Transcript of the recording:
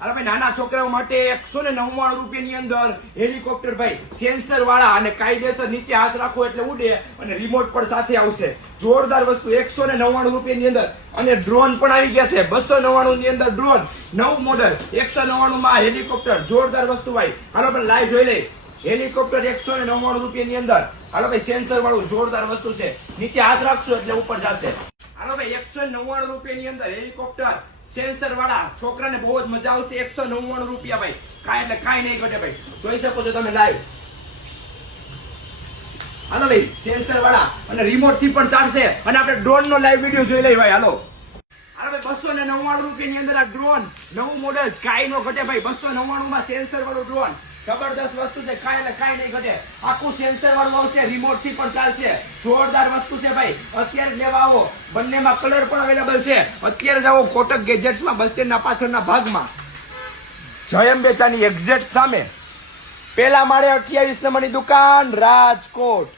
અરે ભાઈ નાના છોકરાઓ માટે 199 રૂપિયાની અંદર હેલિકોપ્ટર ભાઈ સેન્સર વાળા અને કાયદેસર નીચે હાથ રાખો એટલે ઉડે અને રિમોટ પણ સાથે આવશે. જોરદાર વસ્તુ 199 રૂપિયાની અંદર. અને ડ્રોન પણ આવી ગયા છે 299 ની અંદર ડ્રોન નવું મોડલ 199 માં હેલિકોપ્ટર જોરદાર વસ્તુ ભાઈ. હાલો પણ લાઈવ જોઈ લે. હેલિકોપ્ટર 199 રૂપિયાની અંદર. હાલો ભાઈ સેન્સર વાળું જોરદાર વસ્તુ છે. નીચે હાથ રાખશો એટલે ઉપર જશે. હાલો ભાઈ 199 રૂપિયાની અંદર હેલિકોપ્ટર સેન્સર વાળા છોકરાને બહુ જ મજા આવશે. 199 રૂપિયા ભાઈ. કાંઈ એટલે કાંઈ નહીં ઘટે ભાઈ. જોઈ શકો છો તમે લાઈવ. હાલો ભાઈ સેન્સર વાળા અને રિમોટ થી પણ ચાલશે. અને આપણે ડ્રોન નો લાઈવ વિડીયો જોઈ લઈએ ભાઈ. હાલો ભાઈ 299 રૂપિયાની અંદર આ ડ્રોન નવું મોડેલ કાંઈ નો ઘટે ભાઈ. 299 માં સેન્સર વાળું ડ્રોન જબરદસ્ત વસ્તુ છે. કાંઈ એટલે કાંઈ નહીં ઘટે. આખું સેન્સર વાળું આવશે. રિમોટ થી પણ ચાલશે. જોરદાર વસ્તુ છે ભાઈ. અત્યારે લેવા આવો. બંનેમાં કલર પણ અવેલેબલ છે. અત્યારે જાઓ કોટક ગેજેટ્સ માં બસ સ્ટેન્ડ ના પાછળના ભાગમાં જયમ બેચાની એક્ઝેક્ટ સામે પેલા માળે 28 નંબરની દુકાન રાજકોટ.